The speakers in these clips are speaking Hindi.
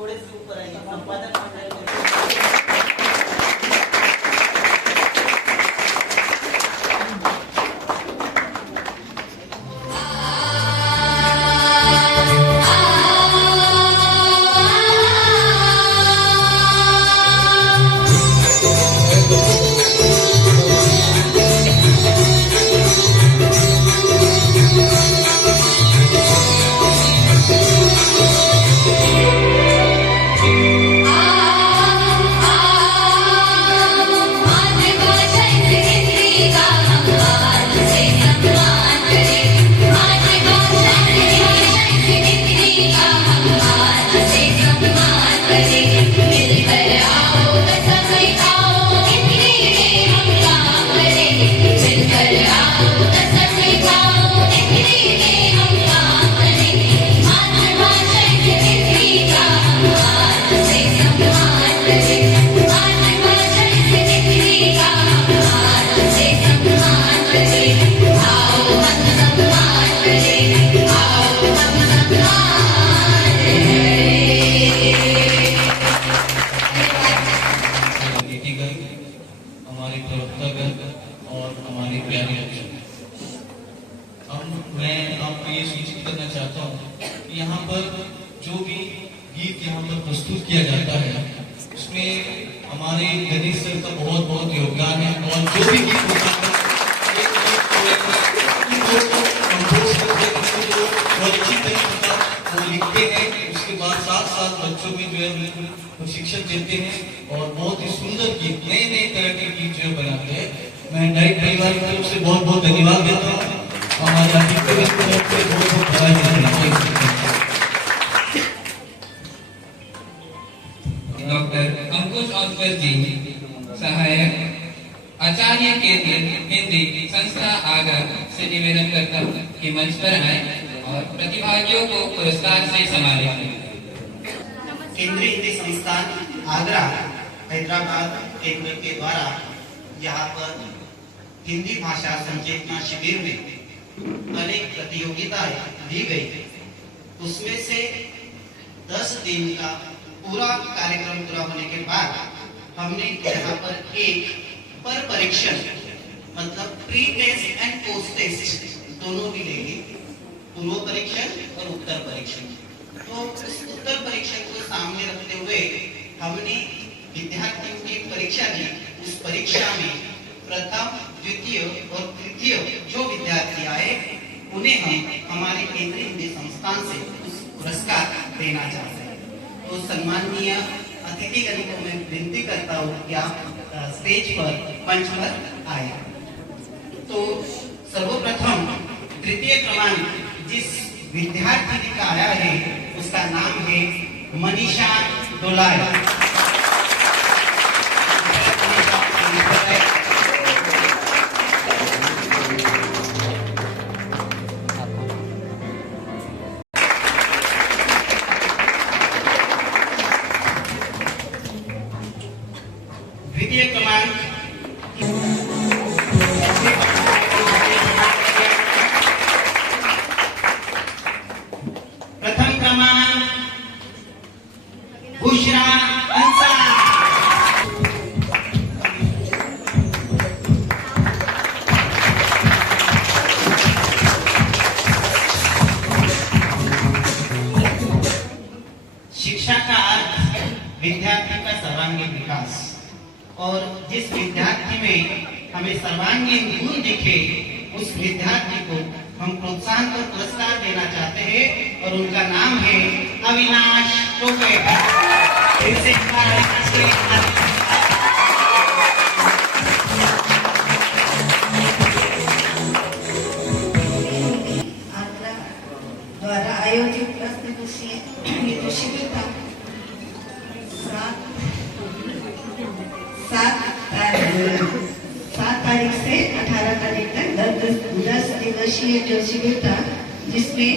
थोड़े से ऊपर आइए, संपादन यहाँ पर जो भी गीत यहाँ पर प्रस्तुत किया जाता है उसमें हमारे गणेश सर का बहुत बहुत योगदान है। और जो भी गीत होता है बहुत अच्छी तरीके वो लिखते हैं, उसके बाद साथ साथ बच्चों में जो है शिक्षण देते हैं और बहुत ही सुंदर गीत, नए नए तरह के गीत जो बनाते हैं। मैं डाइट परिवार की तरफ से बहुत बहुत धन्यवाद देता हूँ। हमारे आदित्य को बहुत बहुत बधाई देता हूँ। डॉक्टर अंकुश औसफर जी सहायक आचार्य के हिंदी संस्था आगरा से निवेदन करता हूँ कि मंच पर आए और प्रतिभागियों को पुरस्कार से सम्मानित। केंद्रीय हिंदी संस्थान आगरा हैदराबाद केंद्र के द्वारा यहाँ पर हिंदी भाषा संचेतना शिविर में अनेक प्रतियोगिताएं दी गई। उसमें से 10 दिन का पूरा कार्यक्रम पूरा होने के बाद हमने यहाँ पर एक पर परीक्षण मतलब pre test and post test दोनों भी ले ली, पूर्व परीक्षण और उत्तर परीक्षण। तो उस उत्तर परीक्षण को सामने रखते हुए हमने विद्यार्थियों की परीक्षा दी। उस परीक्षा में प्रथम, द्वितीय और तृतीय जो विद्यार्थी आए उन्हें हम हमारे केंद्रीय हिंदी संस्थान से उस पुरस्कार देना चाहते हैं। तो सम्माननीय अतिथिगण को मैं विनती करता हूँ कि आप स्टेज पर मंच पर आए। तो सर्वप्रथम तृतीय क्रमांक जिस विद्यार्थी का आया है उसका नाम है मनीषा डोलाय। द्वितीय क्रमांक प्रथम क्रमांक बुशरा अंसार। शिक्षा का अर्थ विद्यार्थी का सर्वांगीण विकास और जिस विद्यार्थी में हमें सर्वांगीण गुण दिखे उस विद्यार्थी को हम प्रोत्साहन और पुरस्कार देना चाहते हैं और उनका नाम है अविनाश टोपे। द्वारा आयोजित प्रस्तुत शिविर था 7 तारीख से 18 तारीख तक 10 दिवसीय जो शिविर था जिसमें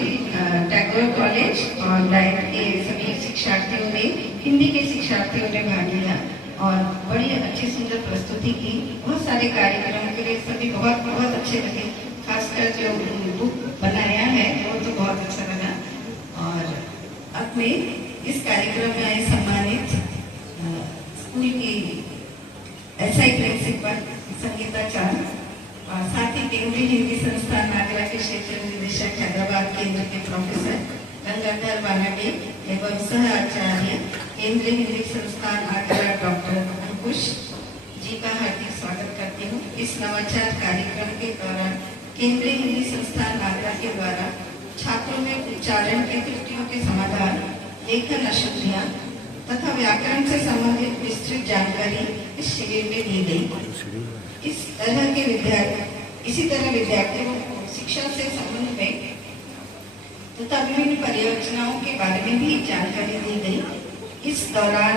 टैगोर कॉलेज और डाइट के सभी शिक्षार्थियों ने हिंदी के शिक्षार्थियों ने भाग लिया और बड़ी अच्छी सुंदर प्रस्तुति की। बहुत सारे कार्यक्रमों के लिए सभी बहुत बहुत अच्छे लगे, खासकर जो बुक बनाया है वो तो बहुत अच्छा लगा। और अब में इस कार्यक्रम में आए केंद्रीय हिंदी संस्थान आगरा के क्षेत्र निदेशक हैदराबाद केंद्र के प्रोफेसर गंगाधर बालाडे एवं सह आचार्य केंद्रीय हिंदी संस्थान आगरा डॉक्टर अंकुश जी का हार्दिक स्वागत करती हूँ। इस नवाचार कार्यक्रम के दौरान केंद्रीय हिंदी संस्थान आगरा के द्वारा छात्रों में उच्चारण की त्रुटियों के समाधान, लेखन अशुद्धियाँ तथा व्याकरण से संबंधित विस्तृत जानकारी इस शिविर में दी गई। इसी तरह विद्यार्थियों को शिक्षा से संबंध में तथा विभिन्न परियोजनाओं के बारे में भी जानकारी दी गई। इस दौरान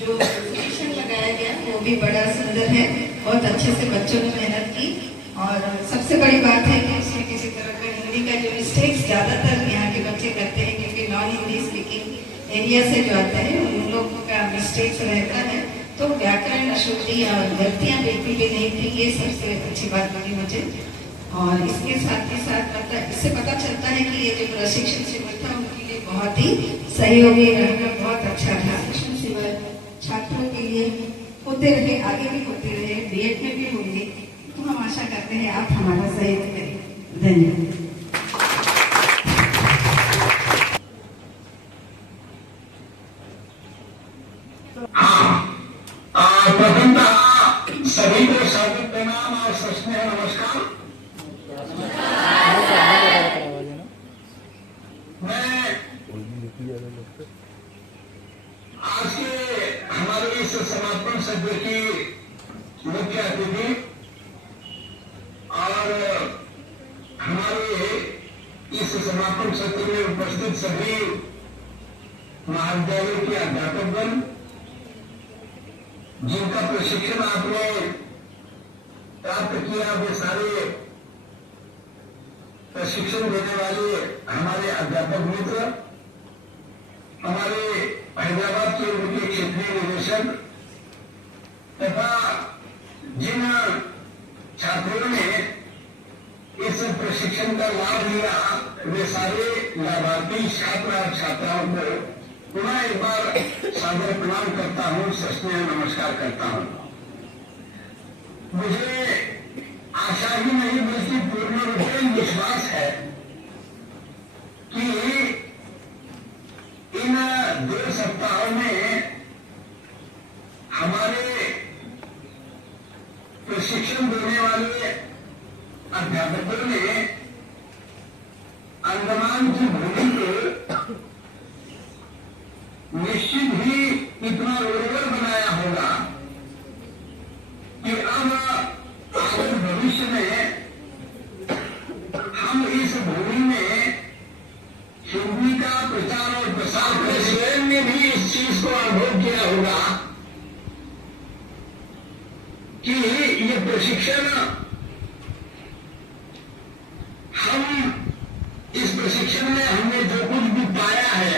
जो प्रशिक्षण लगाया गया वो भी बड़ा सुंदर है, बहुत अच्छे से बच्चों ने मेहनत की और सबसे बड़ी बात है कि उसमें किसी तरह का हिंदी का जो मिस्टेक्स ज्यादातर यहाँ के बच्चे करते हैं, क्योंकि नॉन हिंदी स्पीकिंग एरिया से जो आते हैं उन लोगों का मिस्टेक्स रहता है, तो व्याकरण अशुद्धि और गलतियाँ बिल्कुल भी नहीं थी। ये सबसे अच्छी बात लगी मुझे। और इसके साथ ही साथ मतलब इससे पता चलता है कि ये जो प्रशिक्षण शिविर था उनके लिए बहुत ही सहयोगी रहकर बहुत अच्छा था। प्रशिक्षण शिविर छात्रों के लिए होते रहे, आगे भी होते रहे, बीएड में भी होंगे, तो हम आशा करते हैं आप हमारा सहयोग करें। धन्यवाद। सभी को सादर प्रणाम और सस्नेह नमस्कार। मैं आज के हमारे इस समापन सत्र की मुख्य अतिथि और हमारे इस समापन सत्र में उपस्थित सभी महाविद्यालय के अध्यापकगण, जिनका प्रशिक्षण आपने प्राप्त किया, वे सारे प्रशिक्षण देने वाले हमारे अध्यापक मित्र, हमारे हैदराबाद के उनके क्षेत्रीय निदेशक तथा जिन छात्रों ने इस प्रशिक्षण का लाभ लिया, वे सारे लाभार्थी छात्र और छात्राओं को पुनः एक बार सादर प्रणाम करता हूं, सस्नेह नमस्कार करता हूं। मुझे आशा ही नहीं बल्कि पूर्ण रूप से विश्वास है कि इन 2 सप्ताहों में हमारे प्रशिक्षण देने वाले अध्यापकों ने अंडमान की भूमि को निश्चित ही इतना उर्वर बनाया होगा कि अब आगे भविष्य में हम इस भूमि में हिंदी का प्रचार और प्रसार कर स्वयं ने भी इस चीज को अनुभव किया होगा कि ये प्रशिक्षण, हम इस प्रशिक्षण में हमने जो कुछ भी पाया है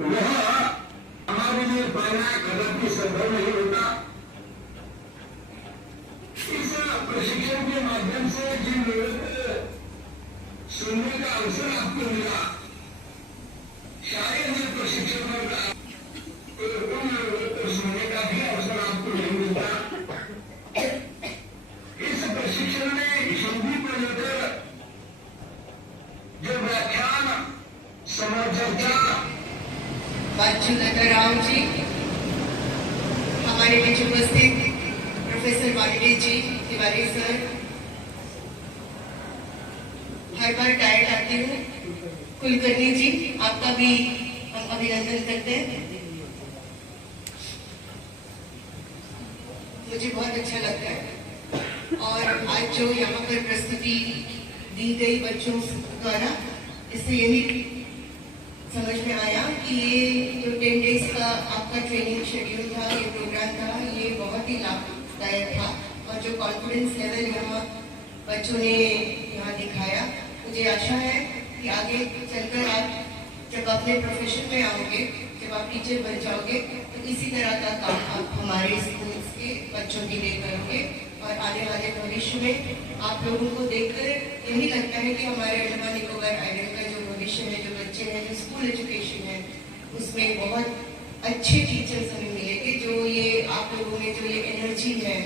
वह हमारे लिए पाना कदापि संभव नहीं होता। इस प्रशिक्षण के माध्यम से जिन लोगों को सुनने का अवसर आपको मिला, शायद ये प्रशिक्षण होगा तो उन लोगों को सुनने का भी अवसर आपको नहीं मिलता। इस प्रशिक्षण में हिंदी को लेकर जो व्याख्यान, समचर्चा बाजू नटराव जी, हमारे बीच उपस्थित प्रोफेसर वालिडी जी, तिवारी सर, हर बार टाइट आती हूँ, कुलकर्णी जी आपका भी हम अभिनंदन करते हैं। मुझे बहुत अच्छा लगता है और आज जो यहाँ पर प्रस्तुति दी गई बच्चों द्वारा, इससे यही समझ में आया कि ये जो 10 डेज का आपका ट्रेनिंग शेड्यूल था, ये प्रोग्राम था, ये बहुत ही लाभदायक था और जो कॉन्फिडेंस लेवल यहाँ बच्चों ने यहाँ दिखाया, मुझे आशा है कि आगे चलकर आप जब अपने प्रोफेशन में आओगे, जब आप टीचर बन जाओगे, तो इसी तरह का काम आप हमारे स्कूल्स के बच्चों के लिए करोगे और आने वाले भविष्य में आप लोगों को देखकर यही लगता है कि हमारे अंडमान निकोबार आइलैंड का जो भविष्य है, जो बच्चे हैं, जो स्कूल एजुकेशन है, उसमें बहुत अच्छे टीचर्स हमें मिलेंगे। जो ये आप लोगों में जो ये एनर्जी है,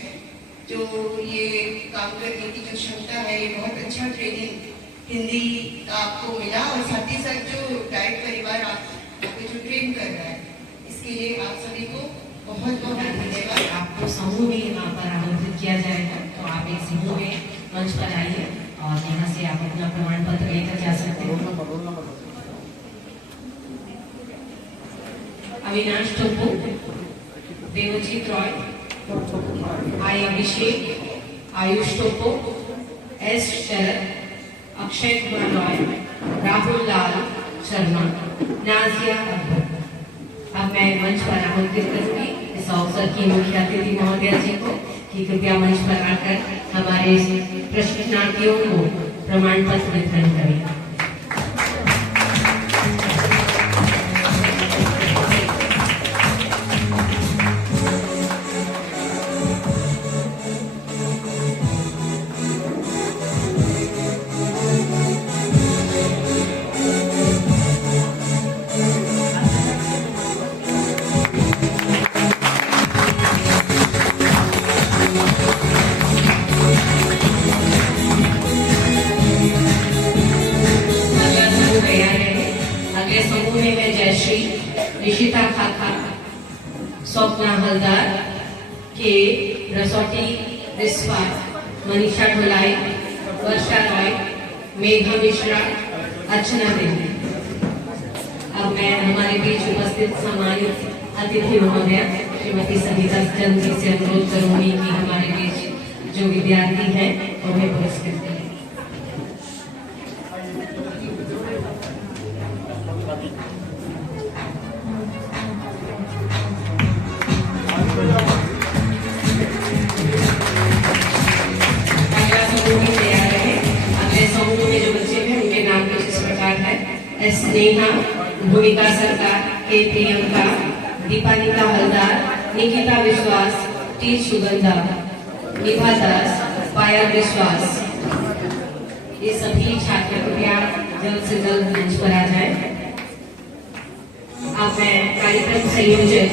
जो ये काम करने की जो क्षमता है, ये बहुत अच्छा ट्रेनिंग हिंदी का आपको मिला और साथ ही साथ जो डाइट परिवार आपको जो ट्रेन कर रहा है, इसके लिए आप सभी को बहुत बहुत धन्यवाद। आपको समूह में यहाँ पर आमंत्रित किया जाएगा, तो आप एक समूह में मंच पर आइए और यहाँ से आप अपना प्रमाण पत्र लेकर जा सकते हो। अविनाश टोपो, देवजीत रॉय, आई अभिषेक, आयुष टोपो, एस शरद, अक्षय कुमार रॉय, राहुल लाल शर्मा, नाजिया अकबर। अब मैं मंच पर आमंत्रित करूंगी इस अवसर की मुख्य अतिथि महोदया जी को कि कृपया मंच पर आकर हमारे प्रशिक्षणार्थियों को प्रमाण पत्र वितरण करें। निशिता खाखा, स्वप्ना हलदार, के रसोटी रिस्वार, मनीषा ढोलाई, वर्षा रॉय, मेघा मिश्रा, अर्चना देवी। अब मैं हमारे बीच उपस्थित सम्मानित अतिथि महोदया श्रीमती सविता चंद जी से अनुरोध करूंगी कि हमारे बीच जो विद्यार्थी हैं उन्हें पुरस्कृत करें। स्नेहा, भूमिका सरकार, के प्रियंका, दीपानिता हलदार, निकिता विश्वास, टी सुगंधा, निभा दास, पायल विश्वास। ये सभी छात्र कृपया जल्द से जल्द मंच पर आ जाएं। अब मैं कार्यक्रम संयोजक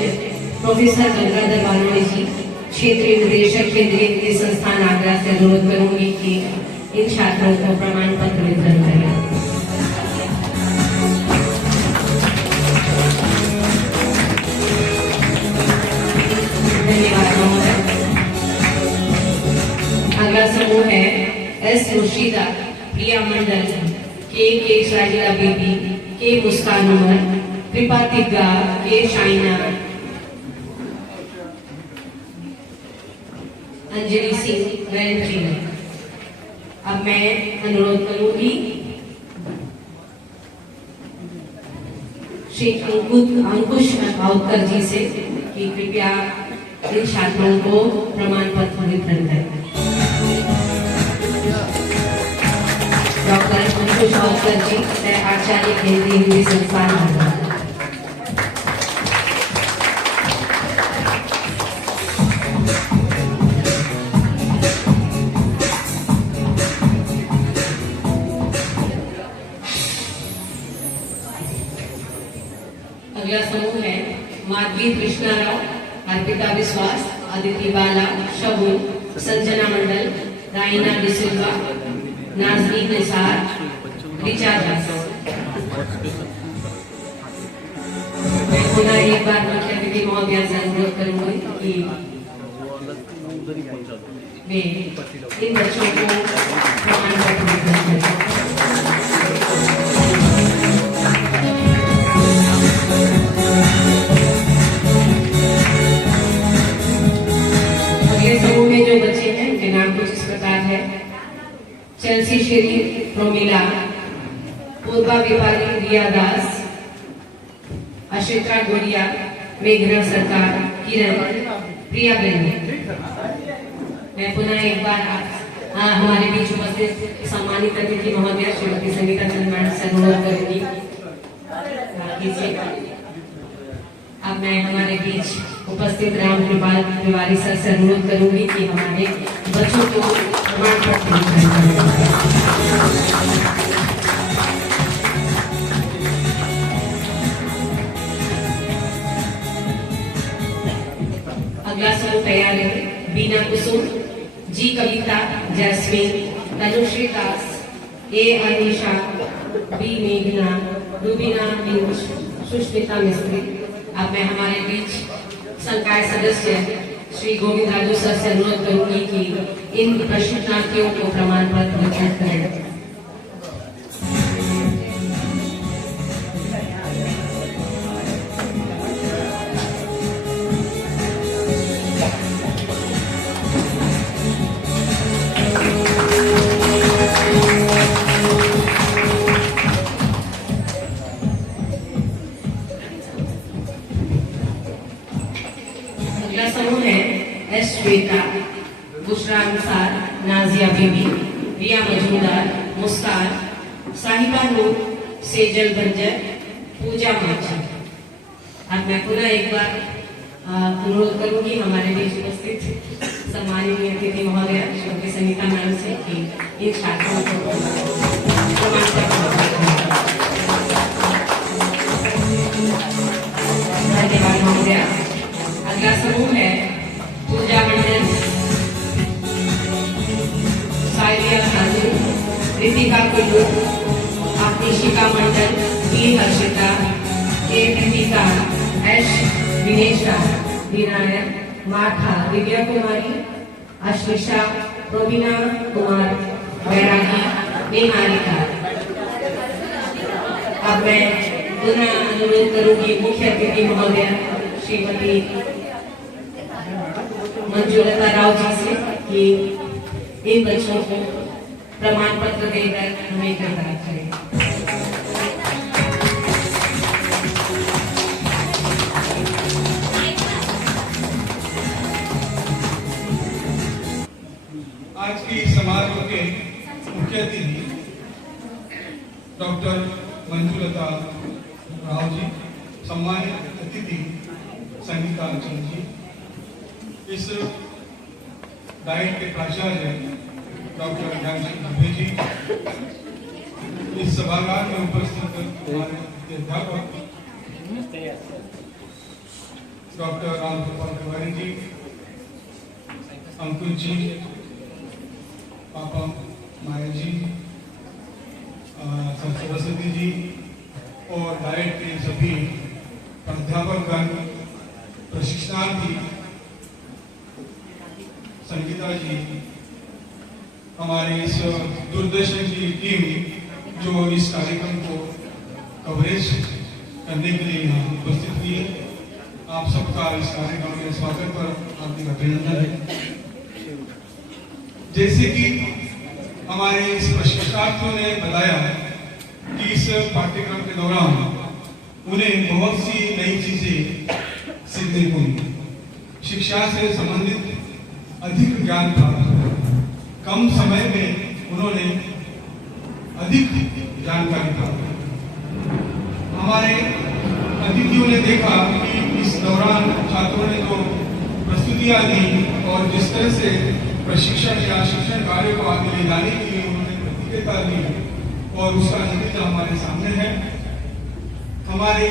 प्रोफेसर गंगाधर बानोड़े जी, क्षेत्रीय निदेशक केंद्रीय हिंदी संस्थान आगरा से अनुरोध करूंगी कि इन छात्रों को प्रमाण पत्र वितरण करें। धन्यवाद महोदय। अगला समूह है एस मुर्शिदा, प्रिया मंडल, के शाहिला बेबी, के मुस्कान उमर, कृपा तिग्गा, के शाइना, अंजलि सिंह, नरेंद्र। अब मैं अनुरोध करूंगी श्री अंकुश भावकर जी से कि कृपया इन छात्रों को प्रमाण पत्र वितरण करें। डॉक्टर अंकुश भावकर जी, आचार्य केंद्रीय हिंदी संस्थान आगरा। अगला समूह है माधवी कृष्णा राव, अर्पिता विश्वास, अदिति बाला, शगुन, संजना मंडल, राइना डिसिल्वा, नाजनीन निसार, रिचा दास। मैं पुनः एक बार मुख्य अतिथि महोदया से अनुरोध करूंगी कि वे इन बच्चों को प्रमाण पत्र वितरण करें। समूह में जो बच्चे हैं उनके नाम कुछ इस प्रकार है। चेल्सी शेरी प्रोमिला, पूर्वा विपाली रिया दास, अशित्रा गोड़िया, मेघना सरकार, किरण, प्रिया बेनी। मैं पुनः एक बार हमारे बीच उपस्थित सम्मानित अतिथि महोदया श्रीमती सविता चंद से अनुरोध करूंगी। अब मैं हमारे बीच उपस्थित राम कृपाल तिवारी सर से अनुरोध करूंगी कि हमारे बच्चों को प्रमाण पत्र वितरण करें। अगला समूह तैयार है। बीना कुसुम, जी कविता जैस्मिन, तनुश्री दास, ए अनिशा, बी मेघना, रूबीना पीयूष, सुष्मिता मिस्त्री। अब मैं हमारे बीच संकाय सदस्य श्री गोविंद राजू सर से अनुरोध करूंगी कि इन प्रशिक्षणार्थियों को प्रमाण पत्र वितरित करें। अगला समूह है एस श्वेता, बुशरा अंसार, नाजिया बीबी, रिया मजूमदार, मुस्कान, साहिबा नूर, सेजल बंजर, पूजा मांझी। अब मैं पुनः एक बार अनुरोध करूंगी हमारे बीच उपस्थित सम्माननीय अतिथि महोदय श्रीमती सनीता मैम से कि इन छात्रों को प्रमाण पत्र धन्यवाद महोदय। अगला समूह है पूजा मंडल, साइलिया खातून, रितिका कुल्लू, आतिशिका मंडल, पी हर्षिता, के कृतिका, एश विनेशा, विनायक, माथा, दिव्या कुमारी, अश्लिषा, रोबिना कुमार, बैरागी, निहारिका। अब मैं पुनः अनुरोध करूंगी मुख्य अतिथि महोदय श्रीमती मंजुलता राव जी से कि इन बच्चों को प्रमाण पत्र देकर हमें गिरफ्तार करें। आज की समारोह के मुख्य अतिथि डॉक्टर मंजुलता राव जी, सम्मानित अतिथि संगीता अंचल जी, इस डाइट के प्राचार्य डॉक्टर ज्ञानचंद दुबे जी, इस सभागार में उपस्थित हमारे अध्यापक डॉक्टर रामगोपाल तिवारी जी, अंकुश जी, पापा माया जी, सरस्वती जी और डाइट के सभी प्राध्यापकगण, प्रशिक्षणार्थी, संगीता जी, हमारे इस दूरदर्शन की टीम जो इस कार्यक्रम को कवरेज करने के लिए यहाँ उपस्थित हुई है, आप सबका इस कार्यक्रम के स्वागत पर हार्दिक अभिनंदन है। जैसे कि हमारे इस प्रशिक्षणार्थियों ने बताया कि इस पाठ्यक्रम के दौरान उन्हें बहुत सी नई चीजें सीखने को मिली, शिक्षा से संबंधित अधिक ज्ञान प्राप्त हुआ, कम समय में उन्होंने अधिक जानकारी प्राप्त की। हमारे अतिथियों ने देखा कि इस दौरान छात्रों ने जो प्रस्तुतियां दी और जिस तरह से प्रशिक्षण या शिक्षण कार्य को आगे ले जाने के लिए उन्होंने प्रतिक्रिया दी और उसका नतीजा हमारे सामने है। हमारे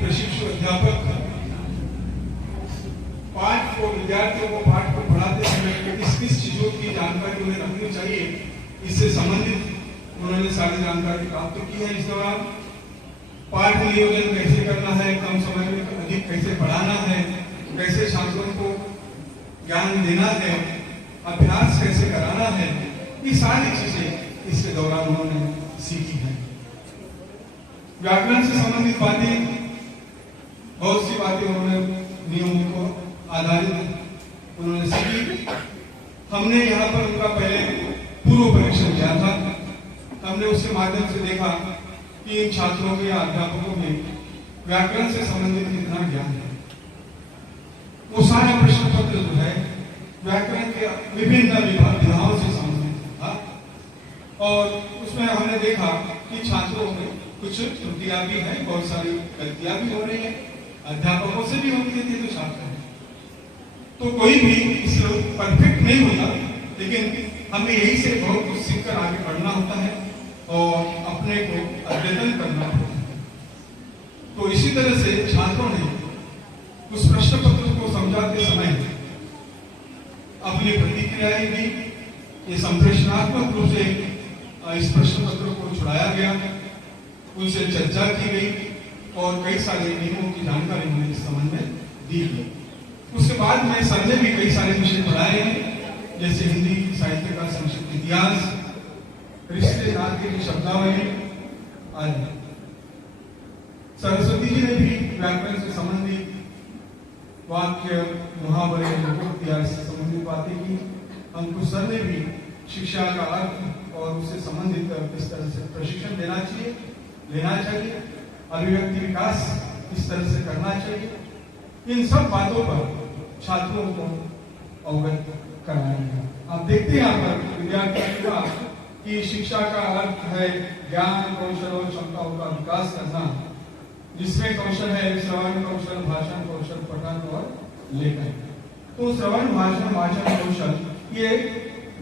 प्रशिक्षु अध्यापक पाठ को, विद्यार्थियों को पाठ को पढ़ाते समय किस किस चीजों की जानकारी उन्हें रखनी चाहिए, इससे संबंधित उन्होंने सारी जानकारी प्राप्त की है। इस दौरान पाठ नियोजन कैसे करना है, कम समय में अधिक कैसे पढ़ाना है, कैसे छात्रों को ज्ञान देना है, अभ्यास कैसे कराना है, ये सारी चीजें इसके दौरान उन्होंने सीखी है। व्याकरण से संबंधित बातें, बहुत सी बातें उन्होंने नियमों को आधारित उन्होंने सीखी। हमने यहाँ पर उनका पहले पूर्व परीक्षण किया था। हमने उसके माध्यम से देखा कि इन छात्रों के या अध्यापकों में व्याकरण से संबंधित कितना ज्ञान है। वो सारा प्रश्न पत्र जो है व्याकरण के विभिन्न विधाओं से संबंधित था और उसमें हमने देखा कि छात्रों में कुछ त्रुटियां भी हैं, बहुत सारी गलतियां भी हो रही है, अध्यापकों से भी होती है तो छात्र हैं। तो कोई भी इस परफेक्ट नहीं होता, लेकिन हमें यही से बहुत कुछ सीखकर आगे बढ़ना होता है और अपने को अद्यतन करना होता है। तो इसी तरह से छात्रों ने उस प्रश्न पत्र को समझाते समय अपनी प्रतिक्रियाएं दी। ये संप्रेषणात्मक रूप से इस प्रश्न पत्र को छुड़ाया गया, उनसे चर्चा की गई और कई सारे नियमों की जानकारी उन्हें इस संबंध में दी गई। उसके बाद में सर ने भी कई सारे विषय पढ़ाए हैं, जैसे हिंदी साहित्य का संक्षिप्त इतिहास, रिश्ते नाते की शब्दावली आदि। सरस्वती जी ने भी व्याकरण से संबंधित वाक्य, मुहावरे, लोकोक्ति से संबंधित बातें की। अंकुश सर ने भी शिक्षा का अर्थ और उससे संबंधित किस तरह से प्रशिक्षण लेना चाहिए, अभिव्यक्ति विकास किस तरह से करना चाहिए, इन सब बातों पर छात्रों को अवगत कराएंगे। आप देखते हैं यहाँ पर विद्यार्थियों का कि शिक्षा का अर्थ है ज्ञान, कौशल और क्षमताओं का विकास करना, जिसमें कौशल है श्रवण कौशल, भाषण कौशल, पठन और लेखन। तो श्रवण, भाषण, भाषण कौशल ये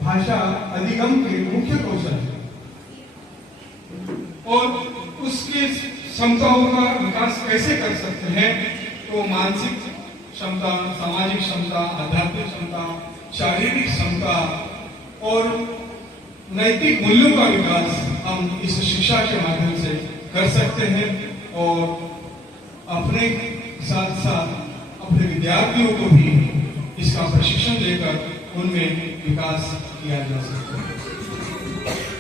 भाषा अधिगम के मुख्य कौशल है और उसके क्षमताओं का विकास कैसे कर सकते हैं? तो मानसिक क्षमता, सामाजिक क्षमता, आध्यात्मिक क्षमता, शारीरिक क्षमता और नैतिक मूल्यों का विकास हम इस शिक्षा के माध्यम से कर सकते हैं और अपने साथ साथ अपने विद्यार्थियों को भी इसका प्रशिक्षण देकर उनमें विकास किया जा सकता है।